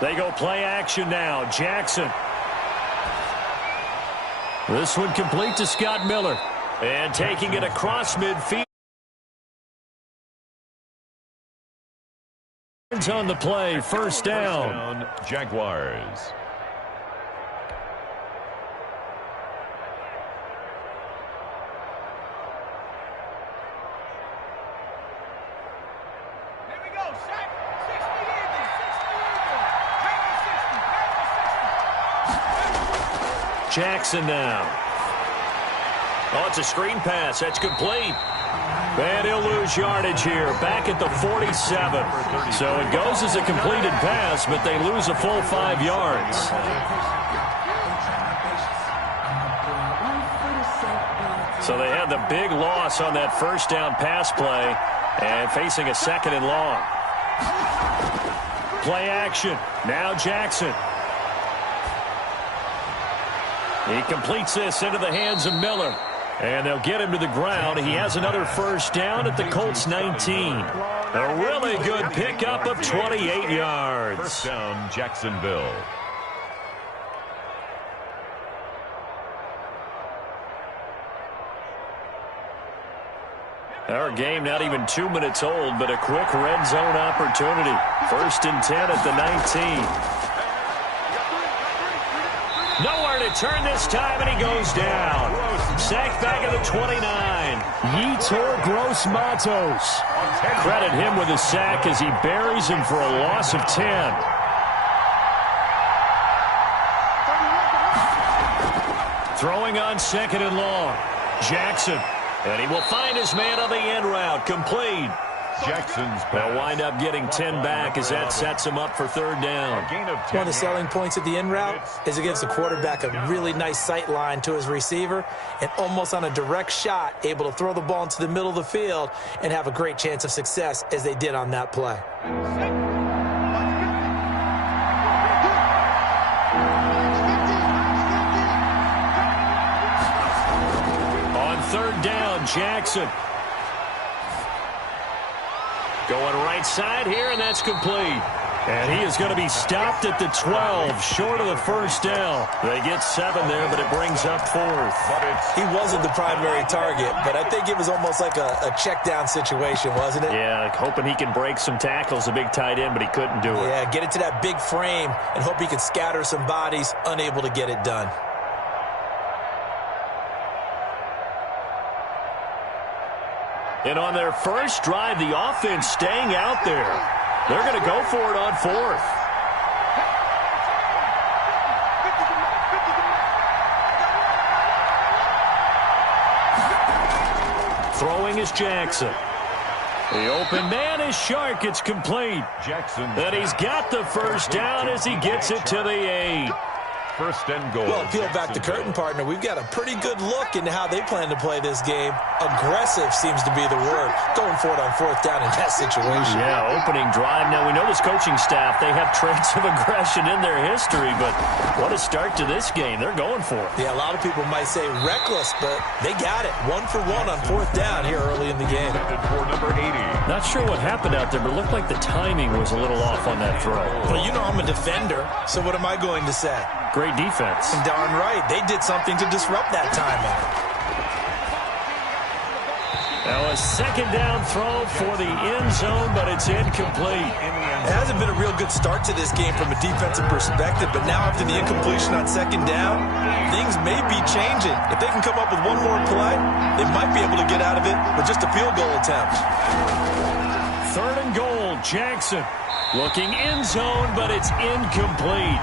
They go play action now. Jackson. This one complete to Scott Miller. And taking it across midfield. On the play, first down. Jaguars. Jackson now. Oh, it's a screen pass. That's complete. And he'll lose yardage here. Back at the 47. So it goes as a completed pass, but they lose a full 5 yards. So they had the big loss on that first down pass play and facing a second and long. Play action. Now Jackson. He completes this into the hands of Miller. And they'll get him to the ground. He has another first down at the Colts 19. A really good pickup of 28 yards. First down, Jacksonville. Our game not even 2 minutes old, but a quick red zone opportunity. First and 10 at the 19. Nowhere to turn this time, and he goes down. Sacked back at the 29. Yetur Gross-Matos. Credit him with a sack as he buries him for a loss of 10. Throwing on second and long. Jackson. And he will find his man on the end route. Complete. Jackson's They'll wind up getting 10 back as that sets him up for third down. One of the selling points of the in route is it gives the quarterback a really nice sight line to his receiver and almost on a direct shot able to throw the ball into the middle of the field and have a great chance of success as they did on that play. On third down, Jackson. Going right side here, and that's complete. And he is going to be stopped at the 12, short of the first down. They get 7 there, but it brings up fourth. He wasn't the primary target, but I think it was almost like a check down situation, wasn't it? Yeah, like hoping he can break some tackles, a big tight end, but he couldn't do it. Yeah, get it to that big frame and hope he can scatter some bodies, unable to get it done. And on their first drive, the offense staying out there. They're going to go for it on fourth. Throwing is Jackson. The open man is Shark. It's complete. Jackson. And he's got the first down as he gets it to the 8. First and goal. Well, peel back the curtain, partner. We've got a pretty good look into how they plan to play this game. Aggressive seems to be the word. Going for it on fourth down in that situation. Yeah, opening drive. Now, we know this coaching staff, they have traits of aggression in their history, but what a start to this game. They're going for it. Yeah, a lot of people might say reckless, but they got it. 1 for 1 on fourth down here early in the game. For number 80. Not sure what happened out there, but it looked like the timing was a little off on that throw. Well, you know I'm a defender, so what am I going to say? Great defense. And darn right, they did something to disrupt that timing. Now a second down throw for the end zone, but it's incomplete. It hasn't been a real good start to this game from a defensive perspective, but now after the incompletion on second down, things may be changing. If they can come up with one more play, they might be able to get out of it with just a field goal attempt. Third and goal, Jackson. Looking end zone, but it's incomplete.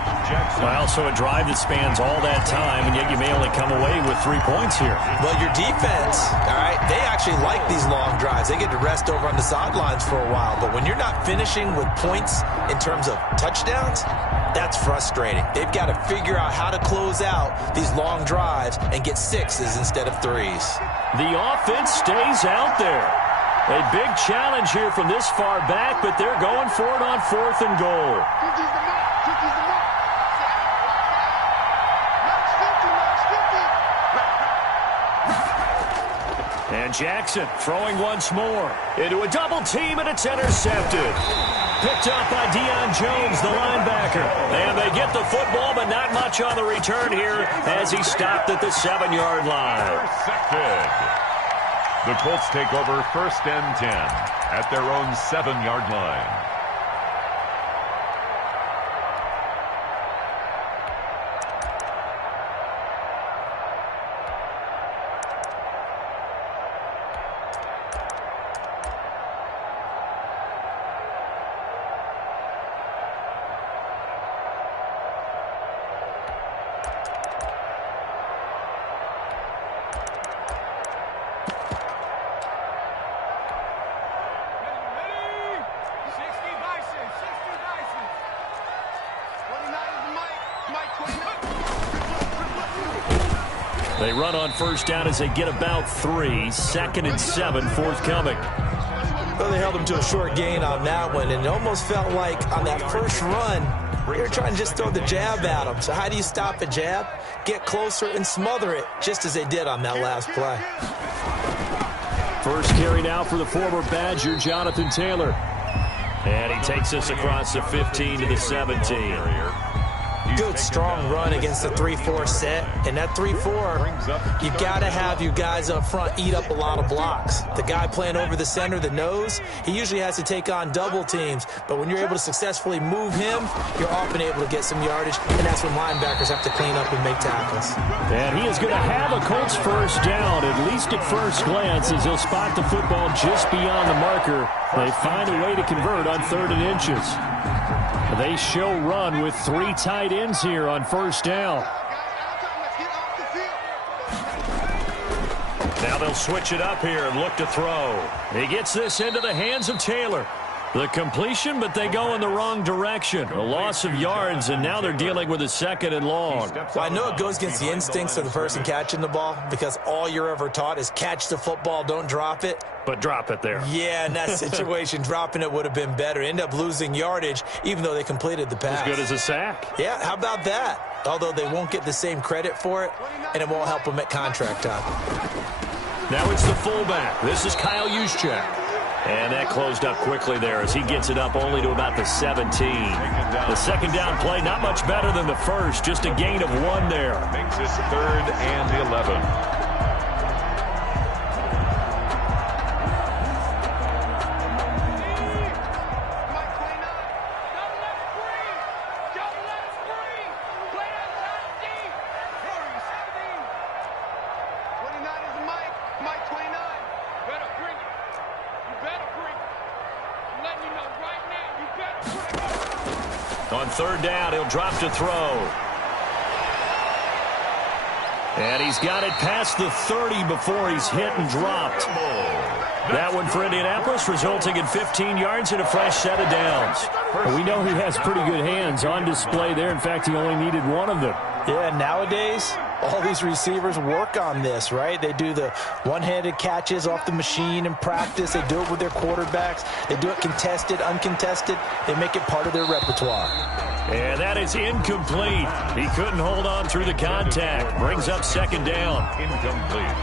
Well, so a drive that spans all that time, and yet you may only come away with 3 points here. Well, your defense, all right, they actually like these long drives. They get to rest over on the sidelines for a while. But when you're not finishing with points in terms of touchdowns, that's frustrating. They've got to figure out how to close out these long drives and get 6s instead of 3s. The offense stays out there. A big challenge here from this far back, but they're going for it on fourth and goal. And Jackson throwing once more into a double team, and it's intercepted. picked up by Deion Jones, the linebacker. And they get the football, but not much on the return here as he stopped at the 7-yard line. Intercepted. The Colts take over 1st and 10 at their own 7-yard line. They run on 1st down as they get about 3. 2nd and 7 forthcoming. Well, they held him to a short gain on that one, and it almost felt like on that first run, they were trying to just throw the jab at him. So how do you stop a jab? Get closer and smother it, just as they did on that last play. First carry now for the former Badger, Jonathan Taylor. And he takes us across the 15 to the 17. Good, strong run against the 3-4 set. And that 3-4, you got to have your guys up front eat up a lot of blocks. The guy playing over the center, the nose, he usually has to take on double teams. But when you're able to successfully move him, you're often able to get some yardage. And that's when linebackers have to clean up and make tackles. And he is going to have a Colts 1st down, at least at first glance, as he'll spot the football just beyond the marker. They find a way to convert on 3rd and inches. They show run with 3 tight ends here on 1st down. Now they'll switch it up here and look to throw. He gets this into the hands of Taylor. The completion, but they go in the wrong direction. A loss of yards, and now they're dealing with a 2nd and long. Well, I know it goes against the instincts of the person catching the ball because all you're ever taught is catch the football, don't drop it. But drop it there. Yeah, in that situation, dropping it would have been better. End up losing yardage, even though they completed the pass. As good as a sack. Yeah, how about that? Although they won't get the same credit for it, and it won't help them at contract time. Now it's the fullback. This is Kyle Juszczyk. And that closed up quickly there as he gets it up only to about the 17. The 2nd down play, not much better than the first, just a gain of 1 there. Makes it 3rd and 11. On 3rd down, he'll drop to throw. And he's got it past the 30 before he's hit and dropped. That one for Indianapolis, resulting in 15 yards and a fresh set of downs. We know he has pretty good hands on display there. In fact, he only needed 1 of them. Yeah, nowadays, all these receivers work on this, right? They do the one-handed catches off the machine in practice. They do it with their quarterbacks. They do it contested, uncontested. They make it part of their repertoire. And that is incomplete. He couldn't hold on through the contact. Brings up 2nd down. Incomplete.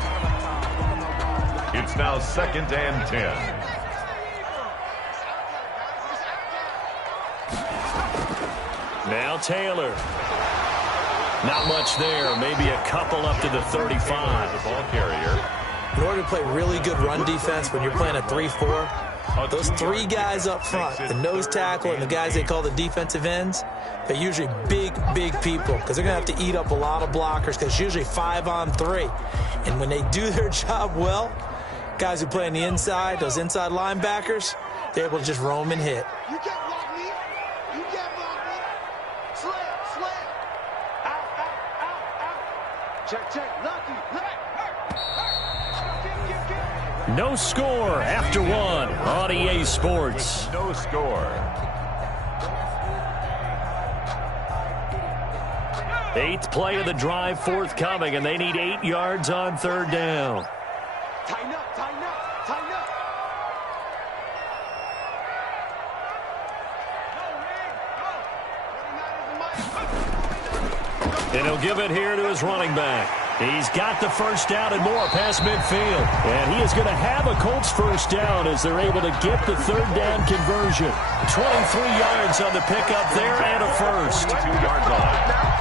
It's now 2nd and 10. Now Taylor. Not much there. Maybe a couple up to the 35. The ball carrier. In order to play really good run defense when you're playing a 3-4, those 3 guys up front, the nose tackle and the guys they call the defensive ends, they're usually big, big people because they're going to have to eat up a lot of blockers because it's usually 5 on 3. And when they do their job well, guys who play on the inside, those inside linebackers, they're able to just roam and hit. You can't block me. You can't block me. Slam, slam. Out, out, out, out. Check, check. Lucky. No score after 1 on EA Sports. No score. 8th play of the drive forthcoming, and they need 8 yards on 3rd down. Tighten up, tighten up, tighten up. And he'll give it here to his running back. He's got the first down and more past midfield. And he is going to have a Colts first down as they're able to get the third down conversion. 23 yards on the pickup there and a first. 2-yard line.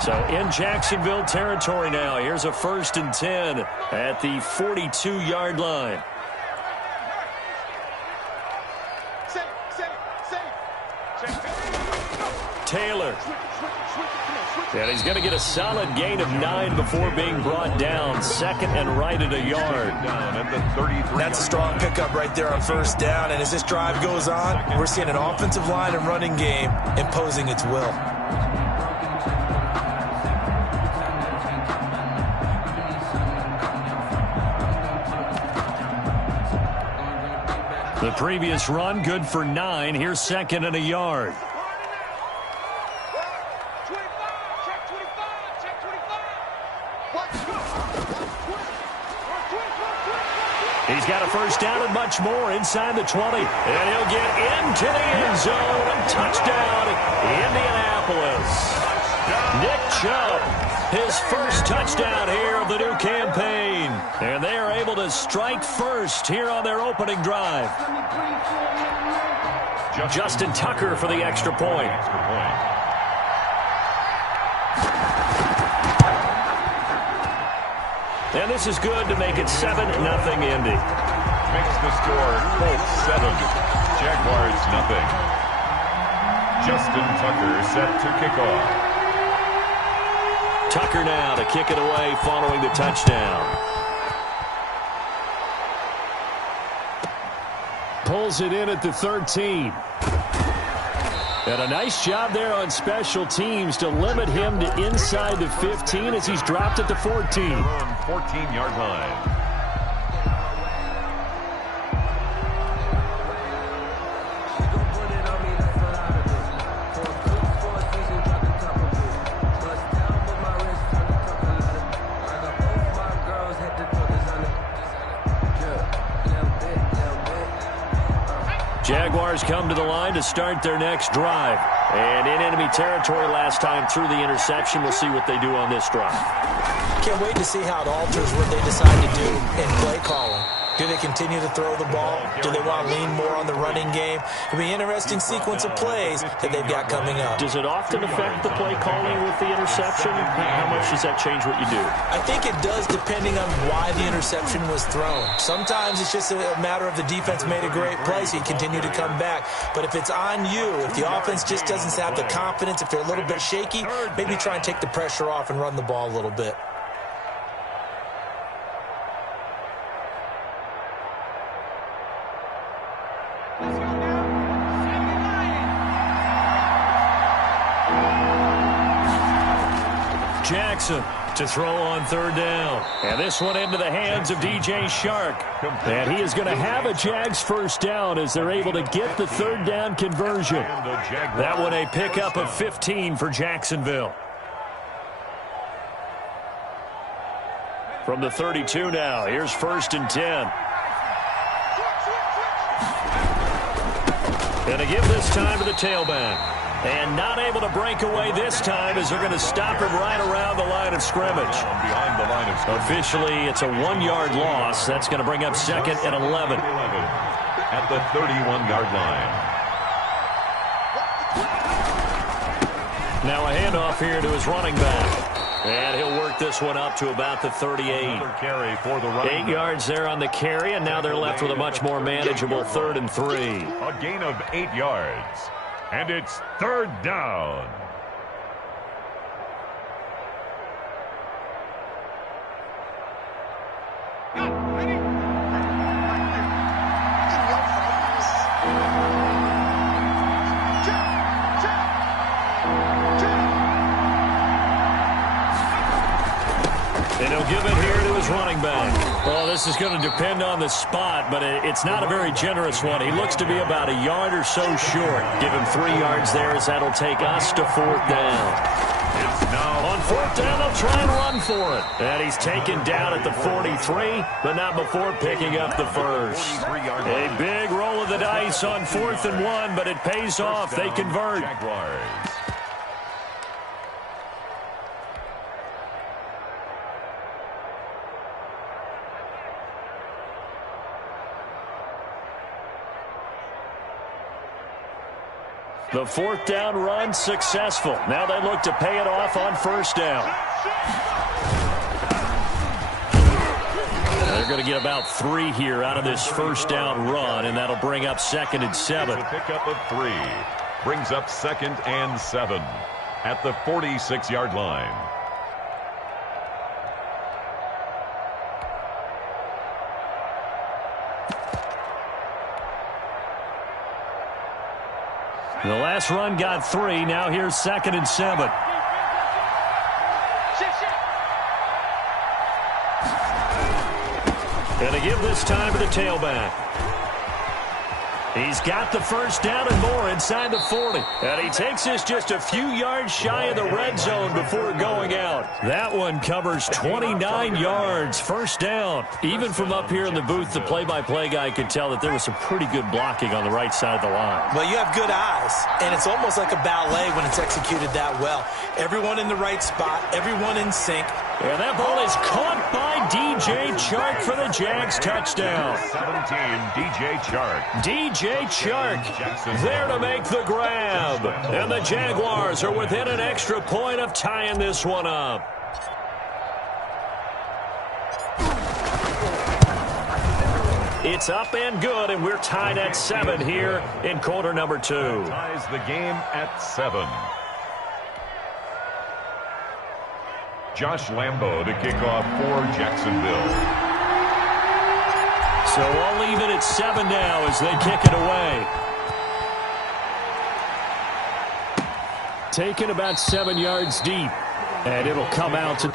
So in Jacksonville territory now. Here's a 1st and 10 at the 42-yard line. Taylor. And he's going to get a solid gain of 9 before being brought down. 2nd and right at a yard. That's a strong pickup right there on first down. And as this drive goes on, we're seeing an offensive line and running game imposing its will. The previous run, good for 9. Here's 2nd and a yard. He's got a first down and much more inside the 20. And he'll get into the end zone. Touchdown, Indianapolis. Nick Chubb, his first touchdown here of the new campaign. And they are able to strike first here on their opening drive. Justin Tucker for the extra point. And this is good to make it 7-0 Indy. Makes the score Colts 7, Jaguars 0. Justin Tucker set to kick off. Tucker now to kick it away following the touchdown. Pulls it in at the 13. And a nice job there on special teams to limit him to inside the 15 as he's dropped at the 14. 14-yard line. Jaguars come to the line to start their next drive. And in enemy territory last time through the interception. We'll see what they do on this drive. Can't wait to see how it alters what they decide to do in play calling. Do they continue to throw the ball? Do they want to lean more on the running game? It'll be an interesting sequence of plays that they've got coming up. Does it often affect the play calling with the interception? How much does that change what you do? I think it does depending on why the interception was thrown. Sometimes it's just a matter of the defense made a great play, so you continue to come back. But if it's on you, if the offense just doesn't have the confidence, if they're a little bit shaky, maybe try and take the pressure off and run the ball a little bit. Jackson to throw on third down. And this one into the hands of DJ Shark. And he is going to have a Jags first down as they're able to get the third down conversion. That one a pickup of 15 for Jacksonville. From the 32 now, here's 1st and 10. And to give this time to the tailback. And not able to break away this time as they're going to stop him right around the line of scrimmage. Behind the line of scrimmage. Officially, it's a 1-yard loss. That's going to bring up 2nd and 11. At the 31-yard line. Now a handoff here to his running back. And he'll work this one up to about the 38. Carry for the running 8 yards there on the carry, and now they're left with a much more manageable 3rd and 3. A gain of 8 yards. And it's 3rd down. And he'll give it here to his running back. Well, this is going to depend on the spot, but it's not a very generous one. He looks to be about a yard or so short. Give him 3 yards there as that'll take us to 4th down. It's now on 4th down, they'll try and run for it. And he's taken down at the 43, but not before picking up the first. A big roll of the dice on 4th and 1, but it pays off. They convert. Jaguars. The fourth down run successful. Now they look to pay it off on first down. They're going to get about 3 here out of this first down run, and that'll bring up 2nd and 7. A pickup of 3. Brings up 2nd and 7 at the 46-yard line. The last run got 3. Now here's 2nd and 7. And they give this time to the tailback. He's got the first down and more inside the 40. And he takes this just a few yards shy of the red zone before going out. That one covers 29 yards. First down. Even from up here in the booth, the play-by-play guy could tell that there was some pretty good blocking on the right side of the line. Well, you have good eyes, and it's almost like a ballet when it's executed that well. Everyone in the right spot, everyone in sync. And that ball is caught by DJ Chark for the Jags touchdown. 17, DJ Chark. DJ Chark there to make the grab. And the Jaguars are within an extra point of tying this one up. It's up and good, and we're tied at 7 here in quarter number 2. Ties the game at 7. Josh Lambo to kick off for Jacksonville. So all even at 7 now as they kick it away. Taken about 7 yards deep, and it'll come out to...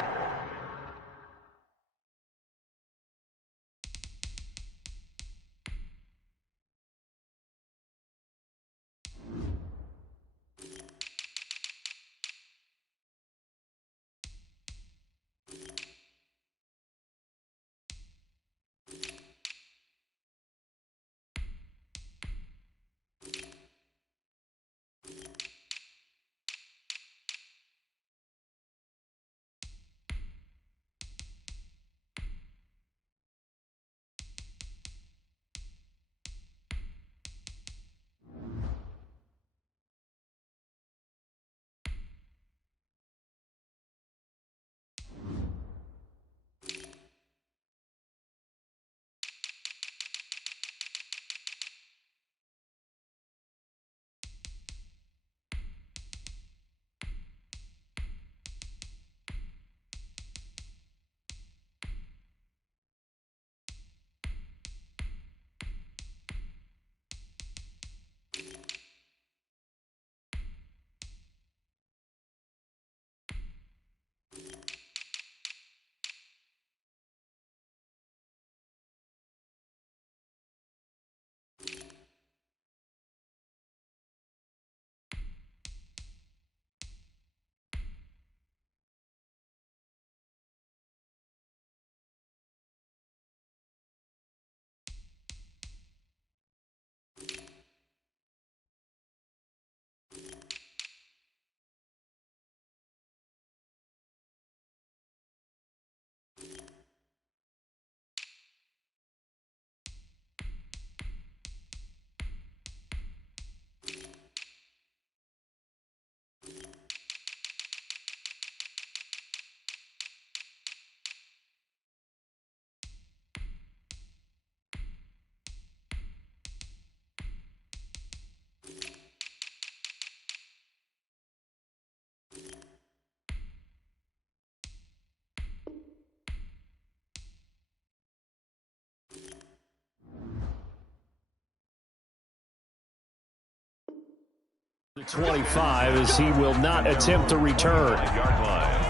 The 25 as he will not attempt to return. Yard line.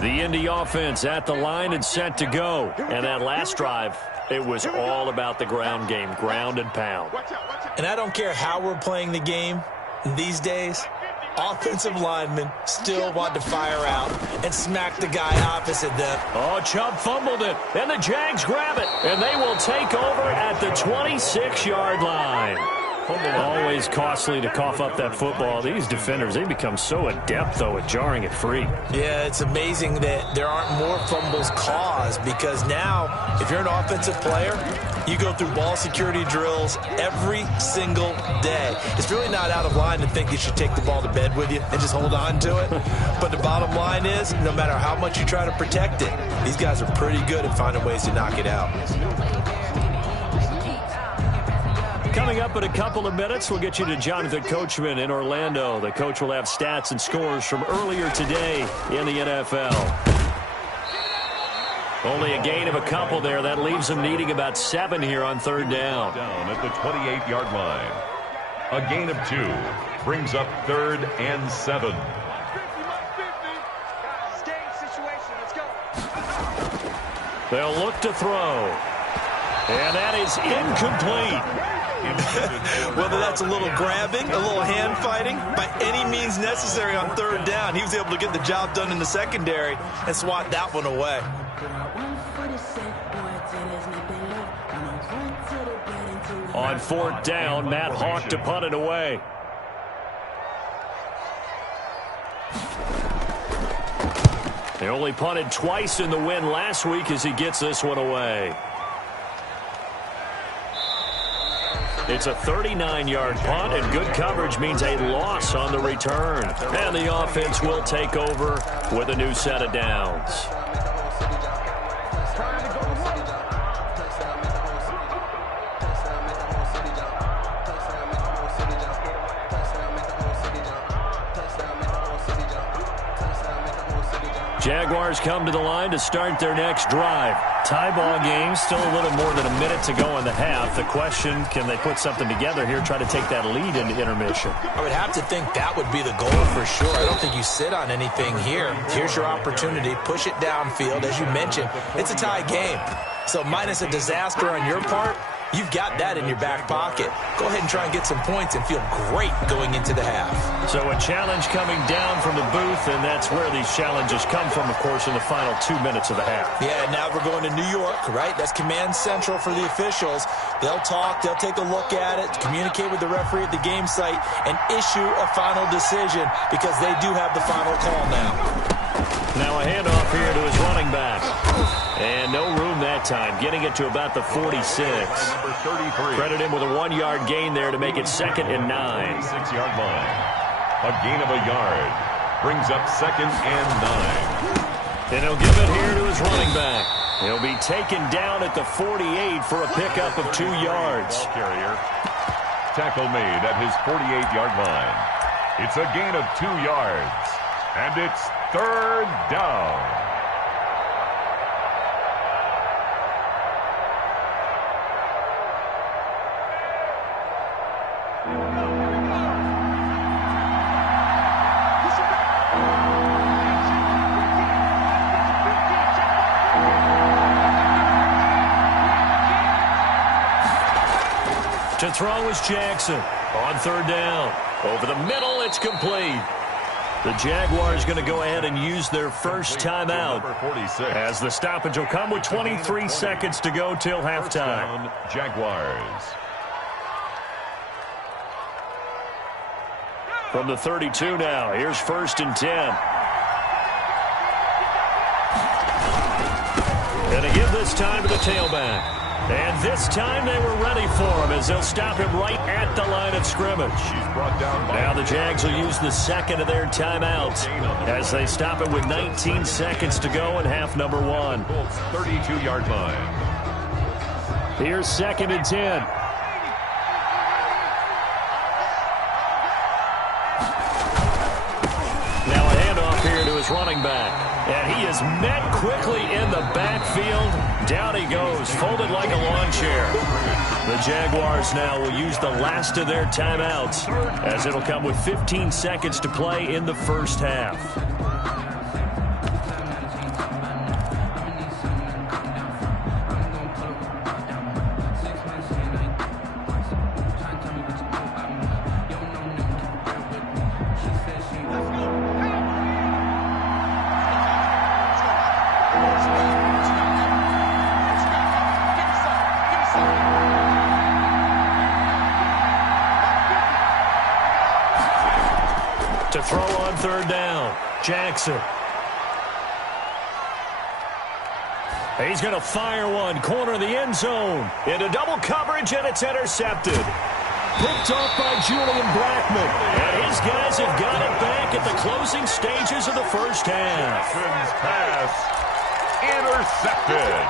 The Indy offense at the line and set to go. And that last drive, it was all about the ground game, ground and pound. And I don't care how we're playing the game these days, offensive linemen still want to fire out and smack the guy opposite them. Oh, Chubb fumbled it, and the Jags grab it, and they will take over at the 26-yard line. Always costly to cough up that football. These defenders, they become so adept, though, at jarring it free. Yeah, it's amazing that there aren't more fumbles caused because now, if you're an offensive player, you go through ball security drills every single day. It's really not out of line to think you should take the ball to bed with you and just hold on to it. But the bottom line is, no matter how much you try to protect it, these guys are pretty good at finding ways to knock it out. Coming up in a couple of minutes, we'll get you to Jonathan Coachman in Orlando. The coach will have stats and scores from earlier today in the NFL. Only a gain of a couple there. That leaves them needing about 7 here on third down. Down at the 28-yard line. A gain of 2 brings up 3rd and 7. They'll look to throw. And that is incomplete. Whether that's a little grabbing, a little hand fighting, by any means necessary on third down, he was able to get the job done in the secondary and swat that one away. On 4th down, Matt Hawk to punt it away. They only punted twice in the win last week as he gets this one away. It's a 39-yard punt, and good coverage means a loss on the return. And the offense will take over with a new set of downs. Jaguars come to the line to start their next drive. Tie ball game, still a little more than a minute to go in the half. The question, can they put something together here, try to take that lead into intermission? I would have to think that would be the goal for sure. I don't think you sit on anything here. Here's your opportunity. Push it downfield. As you mentioned, it's a tie game. So minus a disaster on your part, you've got that in your back pocket. Go ahead and try and get some points and feel great going into the half. So a challenge coming down from the booth, and that's where these challenges come from, of course, in the final 2 minutes of the half. Yeah, now we're going to New York, right? That's command central for the officials. They'll talk, they'll take a look at it, communicate with the referee at the game site, and issue a final decision because they do have the final call now. Now a handoff here to his running back. And no room that time, getting it to about the 46. Number 33. Credit him with a 1-yard gain there to make it 2nd and 9. 6-yard line. A gain of a yard brings up 2nd and 9. And he'll give it here to his running back. He'll be taken down at the 48 for a pickup of 2 yards. Carrier. Tackle made at his 48-yard line. It's a gain of 2 yards. And it's 3rd down. To throw is Jackson on 3rd down. Over the middle, it's complete. The Jaguars going to go ahead and use their first timeout as the stoppage will come with 23 seconds to go till halftime. Jaguars. From the 32 now, here's 1st and 10. And to give this time to the tailback. And this time they were ready for him as they'll stop him right at the line of scrimmage. Now the Jags will use the second of their timeouts as they Stop it with 19 seconds to go in half number one. 32-yard line. Here's 2nd and 10. Now a handoff here to his running back. And he is met quickly in the backfield. Down he goes, folded like a lawn chair. The Jaguars now will use the last of their timeouts as it'll come with 15 seconds to play in the first half. To throw on third down, Jackson. He's going to fire one, corner of the end zone. Into double coverage, and it's intercepted. Picked off by Julian Blackmon. And his guys have got it back at the closing stages of the first half. Jackson's pass intercepted.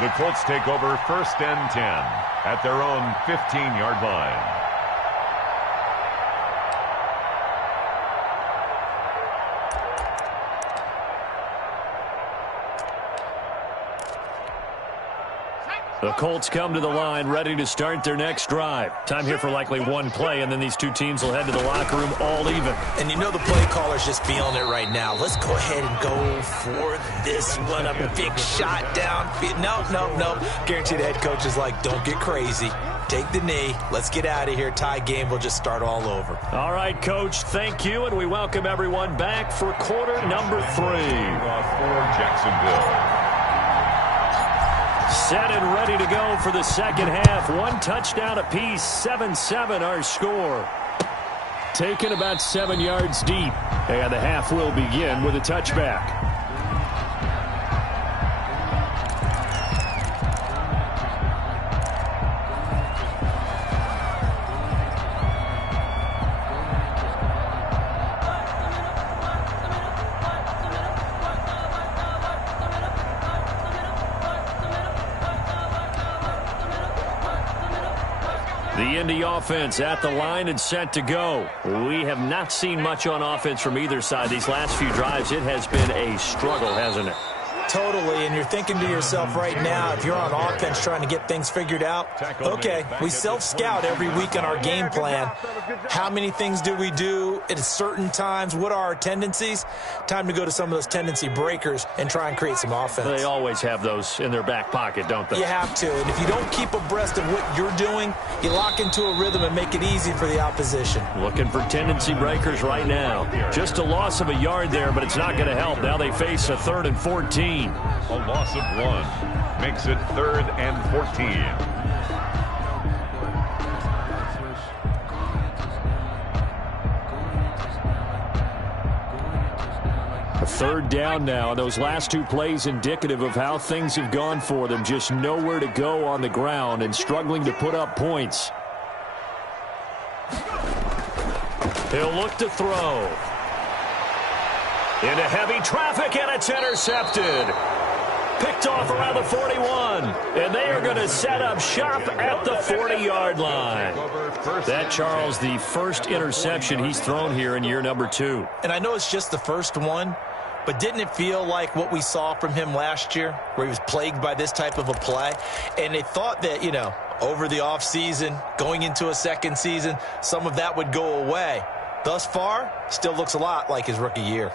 The Colts take over 1st and 10 at their own 15-yard line. The Colts come to the line ready to start their next drive. Time here for likely one play, and then these two teams will head to the locker room all even. And you know the play caller's just feeling it right now. Let's go ahead and go for this one. A big shot down. No. Guaranteed the head coach is like, don't get crazy. Take the knee. Let's get out of here. Tie game will just start all over. All right, Coach, thank you, and we welcome everyone back for quarter number 3. For Jacksonville. Set and ready to go for the second half. One touchdown apiece, 7-7 our score. Taken about 7 yards deep. And the half will begin with a touchback. The Indy offense at the line and set to go. We have not seen much on offense from either side these last few drives. It has been a struggle, hasn't it? Totally, and you're thinking to yourself right now, if you're on offense trying to get things figured out, okay, we self-scout every week on our game plan. How many things do we do at certain times? What are our tendencies? Time to go to some of those tendency breakers and try and create some offense. They always have those in their back pocket, don't they? You have to, and if you don't keep abreast of what you're doing, you lock into a rhythm and make it easy for the opposition. Looking for tendency breakers right now. Just a loss of a yard there, but it's not going to help. Now they face a 3rd and 14. A loss of 1 makes it 3rd and 14. A 3rd down now. Those last 2 plays indicative of how things have gone for them. Just nowhere to go on the ground and struggling to put up points. He'll look to throw. Into heavy traffic, and it's intercepted. Picked off around the 41, and they are going to set up shop at the 40-yard line. That, Charles, the first interception he's thrown here in year number 2. And I know it's just the first one, but didn't it feel like what we saw from him last year, where he was plagued by this type of a play? And they thought that, over the offseason, going into a second season, some of that would go away. Thus far, still looks a lot like his rookie year.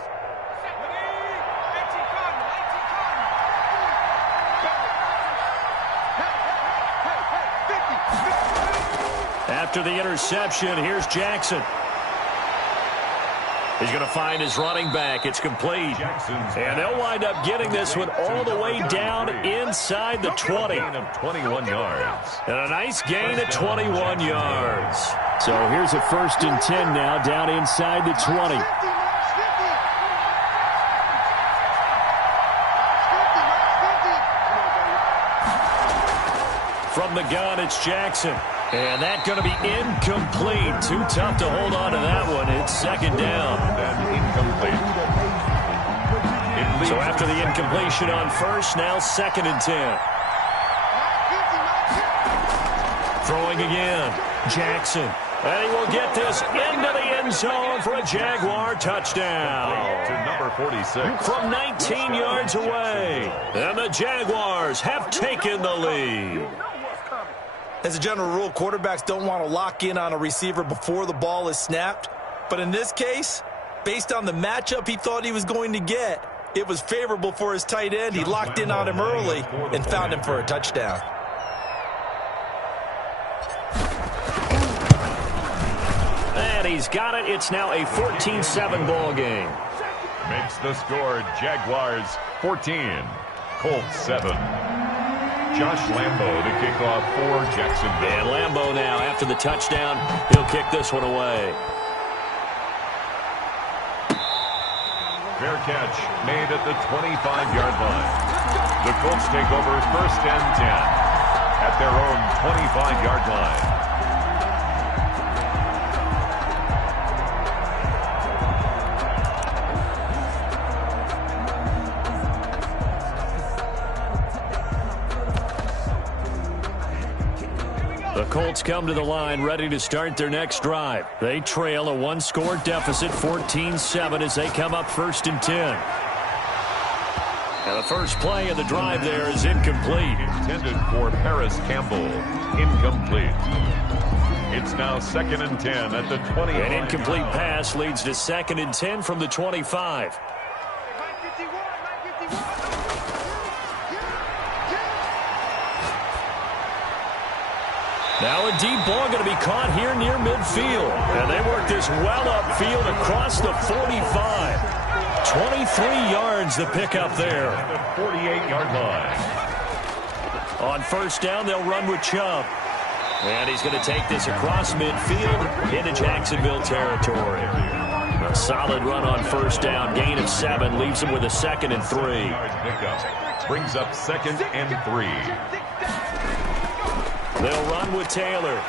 After the interception, here's Jackson. He's going to find his running back. It's complete. And they'll wind up getting this one all the way down inside the 20. Of 21 yards. And a nice gain of 21 yards. So here's a 1st and 10 now down inside the 20. From the gun, it's Jackson. And that's going to be incomplete. Too tough to hold on to that one. It's 2nd down. And incomplete. So after the incompletion on 1st, now 2nd and 10. Throwing again. Jackson. And he will get this into the end zone for a Jaguar touchdown. To number 46. From 19 yards away. And the Jaguars have taken the lead. As a general rule, quarterbacks don't want to lock in on a receiver before the ball is snapped. But in this case, based on the matchup he thought he was going to get, it was favorable for his tight end. He locked in on him early and found him for a touchdown. And he's got it. It's now a 14-7 ball game. Makes the score Jaguars 14, Colts 7. Josh Lambo to kick off for Jacksonville. And Lambo now, after the touchdown, he'll kick this one away. Fair catch made at the 25-yard line. The Colts take over 1st and 10 at their own 25-yard line. The Colts come to the line ready to start their next drive. They trail a one-score deficit, 14-7, as they come up 1st and 10. And the first play of the drive there is incomplete. Intended for Paris Campbell. Incomplete. It's now 2nd and 10 at the 20. An incomplete pass leads to 2nd and 10 from the 25. Now a deep ball going to be caught here near midfield. And they work this well upfield across the 45. 23 yards the pickup there. At the 48-yard line. On 1st down, they'll run with Chubb. And he's going to take this across midfield into Jacksonville territory. A solid run on 1st down. Gain of 7 leaves him with a 2nd and 3. Pickup brings up 2nd and 3. They'll run with Taylor.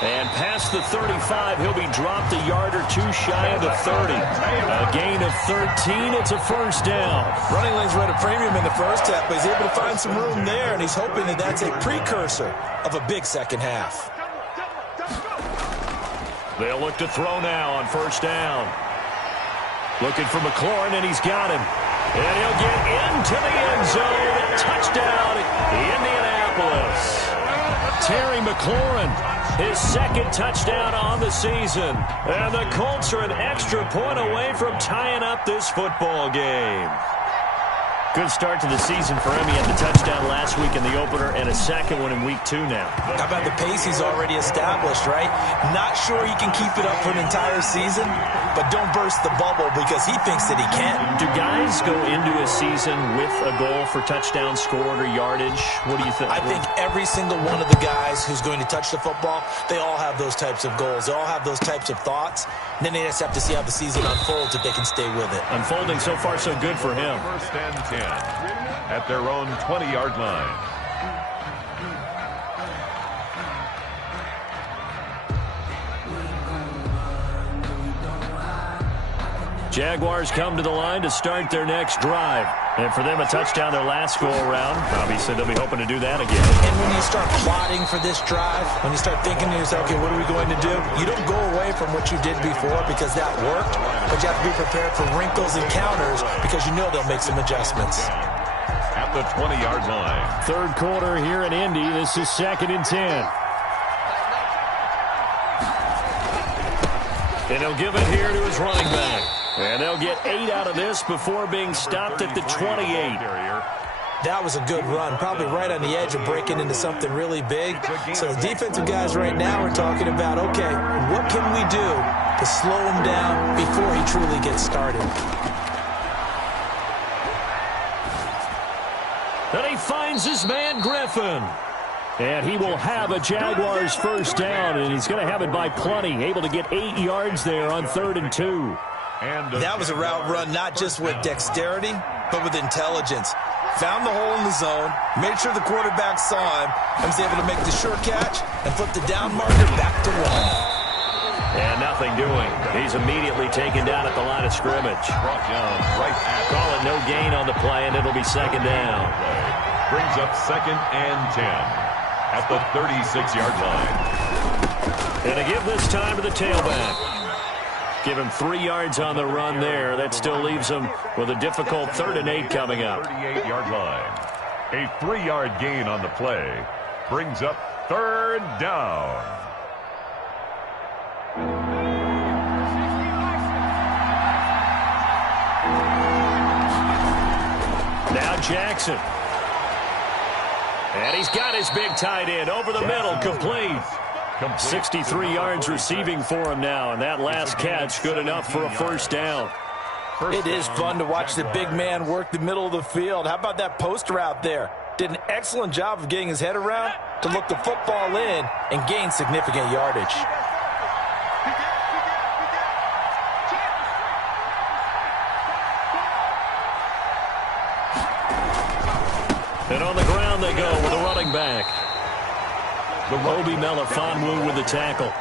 And past the 35, he'll be dropped a yard or 2 shy of the 30. A gain of 13. It's a 1st down. Running lanes were at a premium in the first half, but he's able to find some room there, and he's hoping that that's a precursor of a big second half. They'll look to throw now on 1st down. Looking for McLaurin, and he's got him. And he'll get into the end zone. Touchdown, Indianapolis. Terry McLaurin, his 2nd touchdown on the season. And the Colts are an extra point away from tying up this football game. Good start to the season for him. He had the touchdown last week in the opener and a 2nd one in week 2 now. How about the pace he's already established, right? Not sure he can keep it up for an entire season, but don't burst the bubble because he thinks that he can. Do guys go into a season with a goal for touchdown scored or yardage? What do you think? I think every single one of the guys who's going to touch the football, they all have those types of goals. They all have those types of thoughts. And then they just have to see how the season unfolds if they can stay with it. Unfolding so far so good for him. 1st and 10 at their own 20-yard line. Jaguars come to the line to start their next drive. And for them, a touchdown their last go-around. Obviously, they'll be hoping to do that again. And when you start plotting for this drive, when you start thinking to yourself, okay, what are we going to do? You don't go away from what you did before because that worked, but you have to be prepared for wrinkles and counters because you know they'll make some adjustments. At the 20-yard line. 3rd quarter here in Indy. This is 2nd and 10. And he'll give it here to his running back. And they'll get 8 out of this before being stopped at the 28. That was a good run, probably right on the edge of breaking into something really big. So the defensive guys right now are talking about, okay, what can we do to slow him down before he truly gets started? And he finds his man Griffin. And he will have a Jaguars 1st down, and he's going to have it by plenty. Able to get 8 yards there on 3rd and 2. That was a route run not just with dexterity, but with intelligence. Found the hole in the zone, made sure the quarterback saw him, and was able to make the sure catch and flip the down marker back to 1. And nothing doing. He's immediately taken down at the line of scrimmage. Call it no gain on the play, and it'll be 2nd down. Brings up 2nd and 10 at the 36-yard line. And to give this time to the tailback. Give him 3 yards on the run there. That still leaves him with a difficult 3rd and 8 coming up. 38-yard line. A 3-yard gain on the play brings up 3rd down. Now Jackson. And he's got his big tight end over the middle, complete. 63 yards receiving for him now, and that last catch good enough for a 1st down. It is fun to watch the big man work the middle of the field. How about that post route there? Did an excellent job of getting his head around to look the football in and gain significant yardage. And on the ground they go with a running back. Obi Melifonwu with the tackle.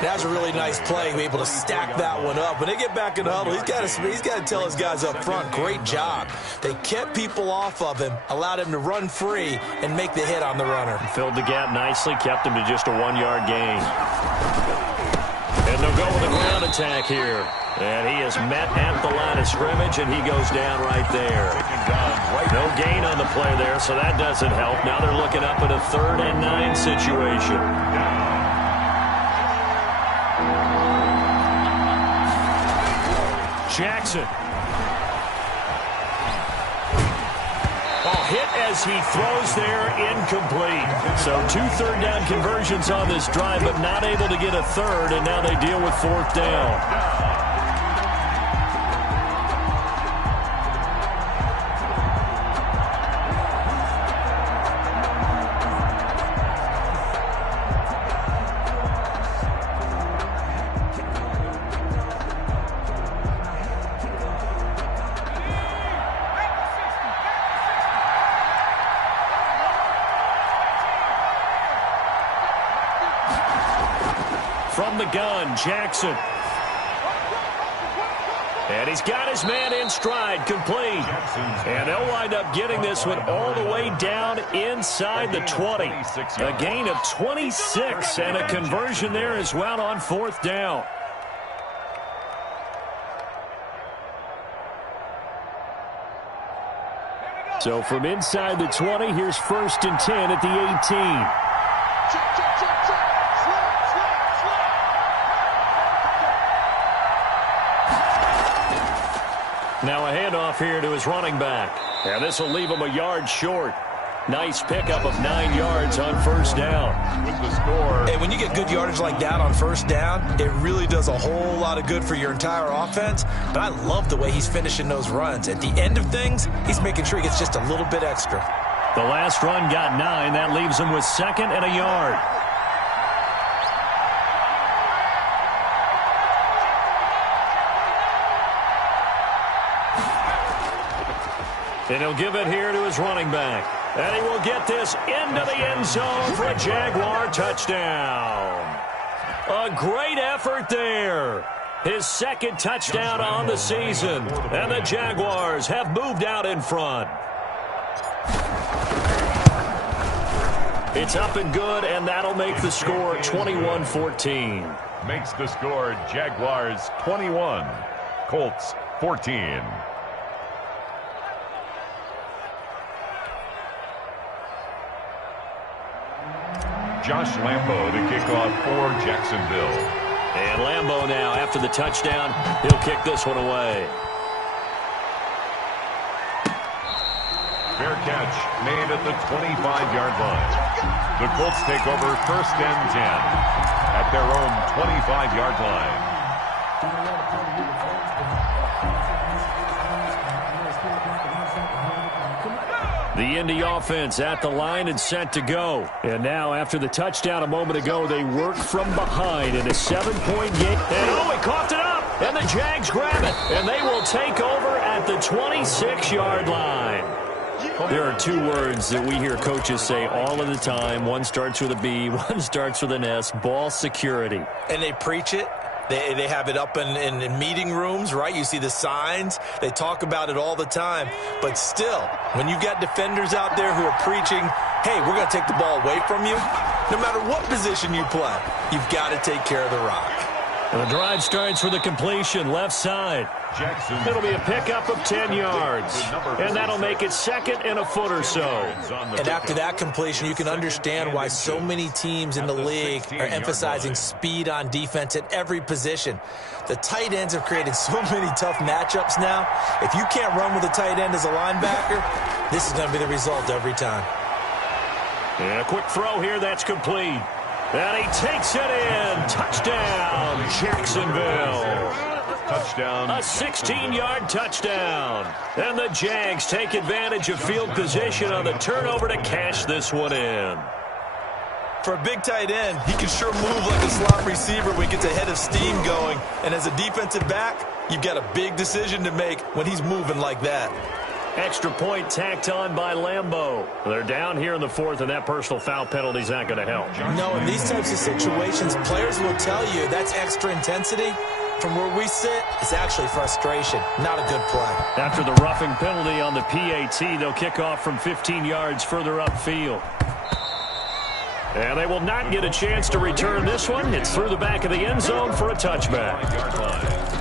That was a really nice play, able to stack that one up. When they get back in the huddle, he's got to tell his guys up front, great job. They kept people off of him, allowed him to run free, and make the hit on the runner. Filled the gap nicely, kept him to just a 1-yard gain. And they'll go with a ground attack here. And he is met at the line of scrimmage, and he goes down right there. No gain on the play there, so that doesn't help. Now they're looking up at a 3rd and 9 situation. Jackson. Hit as he throws there, incomplete. So 2 third-down conversions on this drive, but not able to get a third, and now they deal with 4th down. From the gun, Jackson. And he's got his man in stride, complete. And they'll wind up getting this one all the way down inside the 20. A gain of 26 and a conversion there as well on 4th down. So from inside the 20, here's 1st and 10 at the 18. Now a handoff here to his running back. And this will leave him a yard short. Nice pickup of 9 yards on 1st down. With the score. Hey, when you get good yardage like that on 1st down, it really does a whole lot of good for your entire offense. But I love the way he's finishing those runs. At the end of things, he's making sure he gets just a little bit extra. The last run got 9. That leaves him with 2nd and a yard. And he'll give it here to his running back. And he will get this into the end zone for a Jaguar touchdown. A great effort there. His 2nd touchdown on the season. And the Jaguars have moved out in front. It's up and good, and that'll make the score 21-14. Makes the score Jaguars 21, Colts 14. Josh Lambo to kick off for Jacksonville. And Lambo now, after the touchdown, he'll kick this one away. Fair catch made at the 25-yard line. The Colts take over 1st and 10 at their own 25-yard line. The Indy offense at the line and set to go. And now, after the touchdown a moment ago, they work from behind in a 7-point game. And he coughed it up, and the Jags grab it. And they will take over at the 26-yard line. There are 2 words that we hear coaches say all of the time. One starts with a B, one starts with an S, ball security. And they preach it. They have it up in meeting rooms, right? You see the signs. They talk about it all the time. But still, when you've got defenders out there who are preaching, hey, we're going to take the ball away from you, no matter what position you play, you've got to take care of the rock. And the drive starts with a completion, left side. It'll be a pickup of 10 yards. And that'll make it 2nd and a foot or so. And after that completion, you can understand why so many teams in the league are emphasizing speed on defense at every position. The tight ends have created so many tough matchups now. If you can't run with a tight end as a linebacker, this is going to be the result every time. And a quick throw here, that's complete. And he takes it in. Touchdown, Jacksonville. Touchdown. A 16-yard touchdown. And the Jags take advantage of field position on the turnover to cash this one in. For a big tight end, he can sure move like a slot receiver when he gets a head of steam going. And as a defensive back, you've got a big decision to make when he's moving like that. Extra point tacked on by Lambeau. They're down here in the fourth, and that personal foul penalty is not going to help. No, in these types of situations, players will tell you that's extra intensity. From where we sit, it's actually frustration. Not a good play. After the roughing penalty on the PAT, they'll kick off from 15 yards further upfield. And they will not get a chance to return this one. It's through the back of the end zone for a touchback.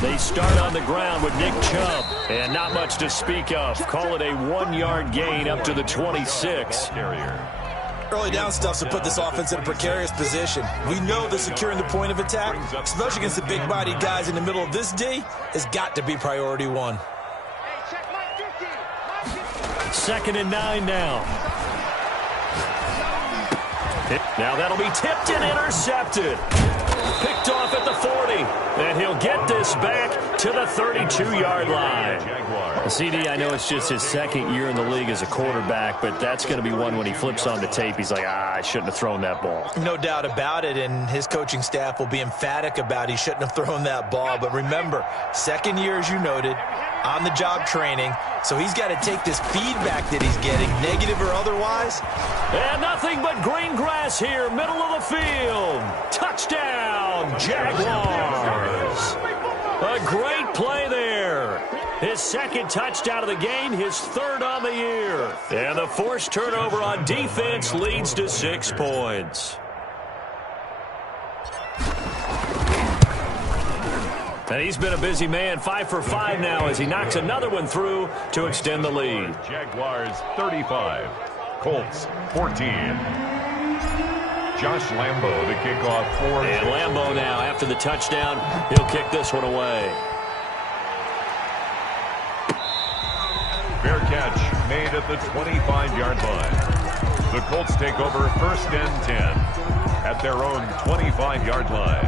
They start on the ground with Nick Chubb, and not much to speak of. Call it a 1-yard gain up to the 26. Early down stuff to put this offense in a precarious position. We know that securing the point of attack, especially against the big-bodied guys in the middle of this D, has got to be priority one. 2nd and 9 now. Now that'll be tipped and intercepted. Picked off at the 40, and he'll get this back to the 32-yard line. CD, I know it's just his 2nd year in the league as a quarterback, but that's going to be one when he flips on the tape, he's like, I shouldn't have thrown that ball. No doubt about it, and his coaching staff will be emphatic about he shouldn't have thrown that ball. But remember, 2nd year, as you noted, on-the-job training, so he's got to take this feedback that he's getting, negative or otherwise. And nothing but green grass here, middle of the field. Touchdown, Jaguars. A great play there. His 2nd touchdown of the game, his 3rd on the year. And the forced turnover on defense leads to 6 points. And he's been a busy man, 5 for 5 now as he knocks another one through to extend the lead. Jaguars 35, Colts 14. Josh Lambeau the kickoff for. And Lambeau now, after the touchdown, he'll kick this one away. Fair catch made at the 25-yard line. The Colts take over 1st and 10 at their own 25-yard line.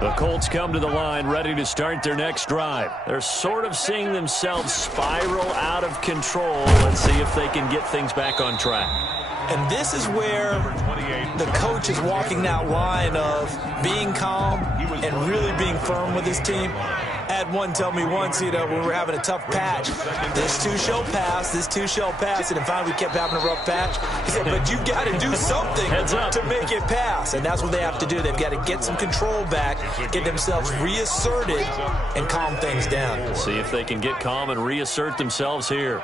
The Colts come to the line ready to start their next drive. They're sort of seeing themselves spiral out of control. Let's see if they can get things back on track. And this is where the coach is walking that line of being calm and really being firm with his team. I had one tell me once, when we're having a tough patch, this too shall pass, this too shall pass. And finally we kept having a rough patch. He said, but you've got to do something to make it pass. And that's what they have to do. They've got to get some control back, get themselves reasserted, and calm things down. See if they can get calm and reassert themselves here.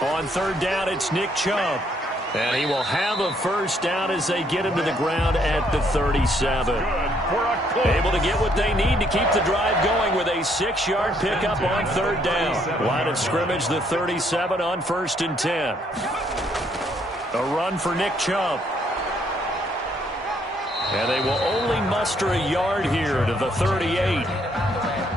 On 3rd down, it's Nick Chubb. And he will have a 1st down as they get him to the ground at the 37. Able to get what they need to keep the drive going with a 6-yard pickup on 3rd down. Line of scrimmage, the 37 on 1st and 10. A run for Nick Chubb. And they will only muster a yard here to the 38.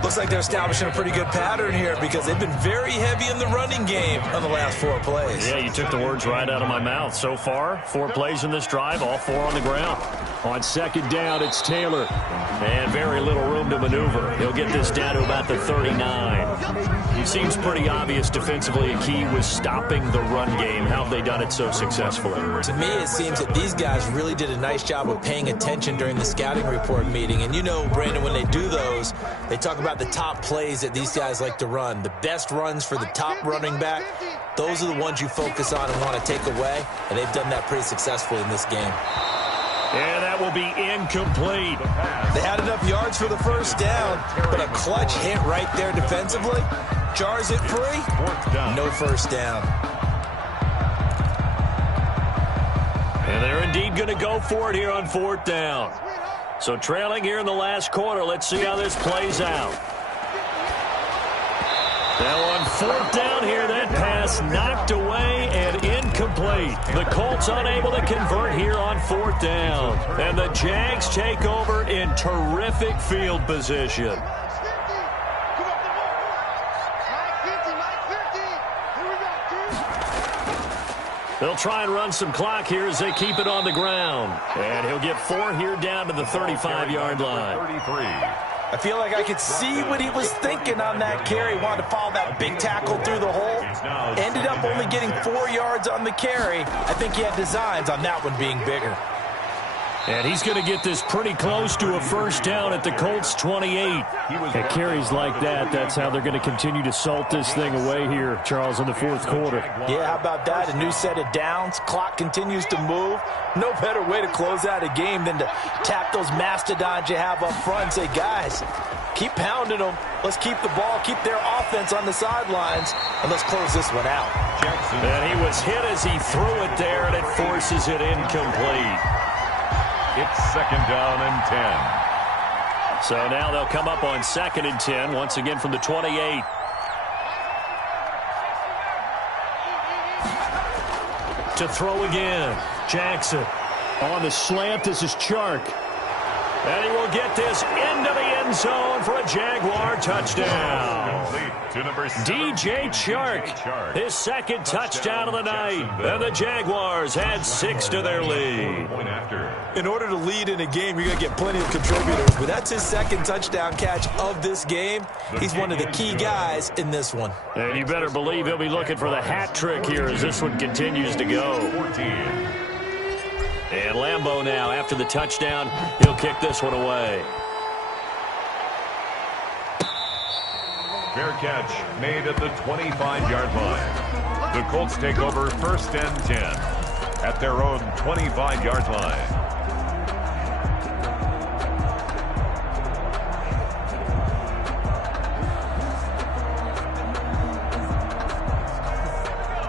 Looks like they're establishing a pretty good pattern here because they've been very heavy in the running game on the last 4 plays. Yeah, you took the words right out of my mouth. So far, 4 plays in this drive, all 4 on the ground. On 2nd down, it's Taylor. And very little room to maneuver. He'll get this down to about the 39. It seems pretty obvious defensively a key was stopping the run game. How have they done it so successfully? To me, it seems that these guys really did a nice job of paying attention during the scouting report meeting. And you know, Brandon, when they do those, they talk about the top plays that these guys like to run. The best runs for the top running back, those are the ones you focus on and want to take away. And they've done that pretty successfully in this game. And that will be incomplete. They had enough yards for the 1st down, but a clutch hit right there defensively jars it free. No 1st down. And they're indeed going to go for it here on 4th down. So trailing here in the last quarter, let's see how this plays out. Now on 4th down here, that pass knocked away and incomplete. The Colts unable to convert here on 4th down. And the Jags take over in terrific field position. They'll try and run some clock here as they keep it on the ground. And he'll get 4 here down to the 35-yard line. 33. I feel like I could see what he was thinking on that carry. Wanted to follow that big tackle through the hole. Ended up only getting 4 yards on the carry. I think he had designs on that one being bigger. And he's going to get this pretty close to a 1st down at the Colts 28. At carries like that, that's how they're going to continue to salt this thing away here, Charles, in the 4th quarter. Yeah, how about that? A new set of downs. Clock continues to move. No better way to close out a game than to tap those mastodons you have up front and say, guys, keep pounding them. Let's keep the ball, keep their offense on the sidelines, and let's close this one out. And he was hit as he threw it there, and it forces it incomplete. It's 2nd down and 10. So now they'll come up on 2nd and 10, once again from the 28. To throw again, Jackson. On the slant, this is Chark. And he will get this into the end zone for a Jaguar touchdown. To number DJ Chark, his 2nd touchdown of the night. And the Jaguars add 6 to their lead. In order to lead in a game, you're going to get plenty of contributors. But that's his 2nd touchdown catch of this game. He's one of the key guys in this one. And you better believe he'll be looking for the hat trick here as this one continues to go. 14. And Lambeau now, after the touchdown, he'll kick this one away. Fair catch made at the 25-yard line. The Colts take over 1st and 10 at their own 25-yard line.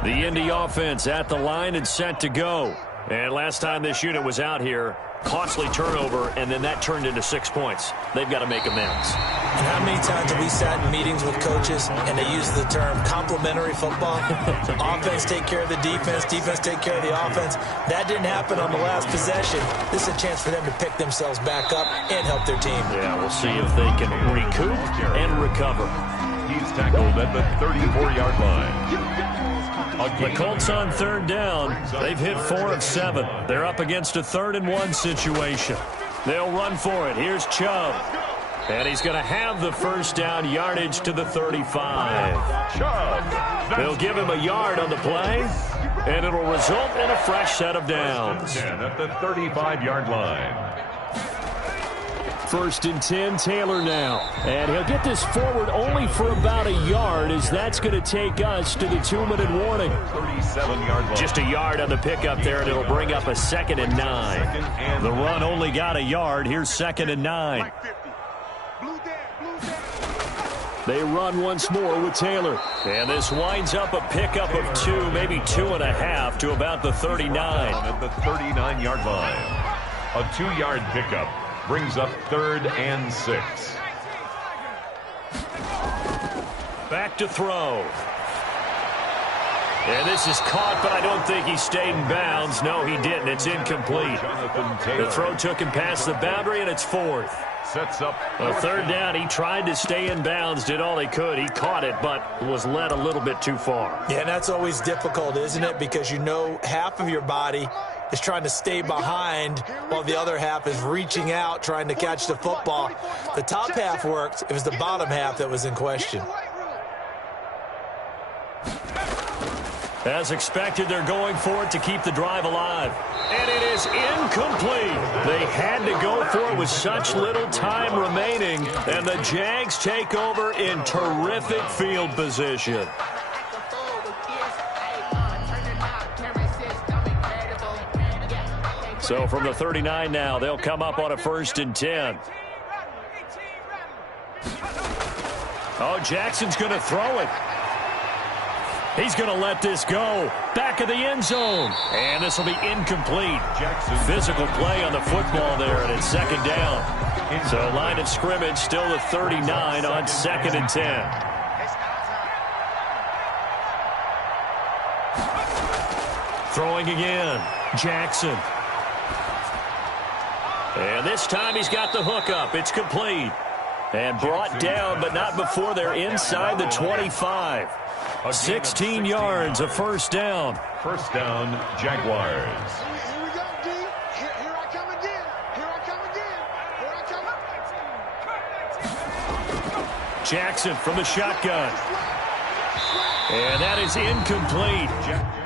The Indy offense at the line and set to go. And last time this unit was out here, costly turnover, and then that turned into 6 points. They've got to make amends. And how many times have we sat in meetings with coaches and they use the term complementary football? Offense take care of the defense, defense take care of the offense. That didn't happen on the last possession. This is a chance for them to pick themselves back up and help their team. Yeah, we'll see if they can recoup and recover. He's tackled at the 34-yard line. The Colts on 3rd down. They've hit 4 of 7. They're up against a 3rd and 1 situation. They'll run for it. Here's Chubb. And he's going to have the 1st down, yardage to the 35. Chubb. They'll give him a yard on the play, and it'll result in a fresh set of downs. At the 35-yard line. 1st and 10, Taylor now. And he'll get this forward only for about a yard, as that's going to take us to the 2-minute warning. 37-yard line. Just a yard on the pickup there, and it'll bring up a 2nd and 9. The run only got a yard. Here's 2nd and 9. They run once more with Taylor. And this winds up a pickup of 2, maybe 2.5 to about the 39. At the 39-yard line. A 2-yard pickup brings up 3rd and 6. Back to throw. And this is caught, but I don't think he stayed in bounds. No, he didn't. It's incomplete. The throw took him past the boundary, and it's 4th. Sets up A 3rd down. He tried to stay in bounds, did all he could. He caught it, but was led a little bit too far. Yeah, and that's always difficult, isn't it? Because you know half of your body is trying to stay behind while the other half is reaching out, trying to catch the football. The top half worked. It was the bottom half that was in question. As expected, they're going for it to keep the drive alive. And it is incomplete. They had to go for it with such little time remaining. And the Jags take over in terrific field position. So from the 39 now, they'll come up on a 1st and 10. Oh, Jackson's going to throw it. He's going to let this go. Back of the end zone. And this will be incomplete. Jackson. Physical play on the football there, and it's 2nd down. So line of scrimmage still the 39 on 2nd and 10. Throwing again. Jackson. And this time he's got the hook up. It's complete. And brought down, but not before they're inside the 25. 16 yards, a first down. First down, Jaguars. Here we go, D. Here I come again. Here I come again. Here I come. Jackson from the shotgun. And that is incomplete.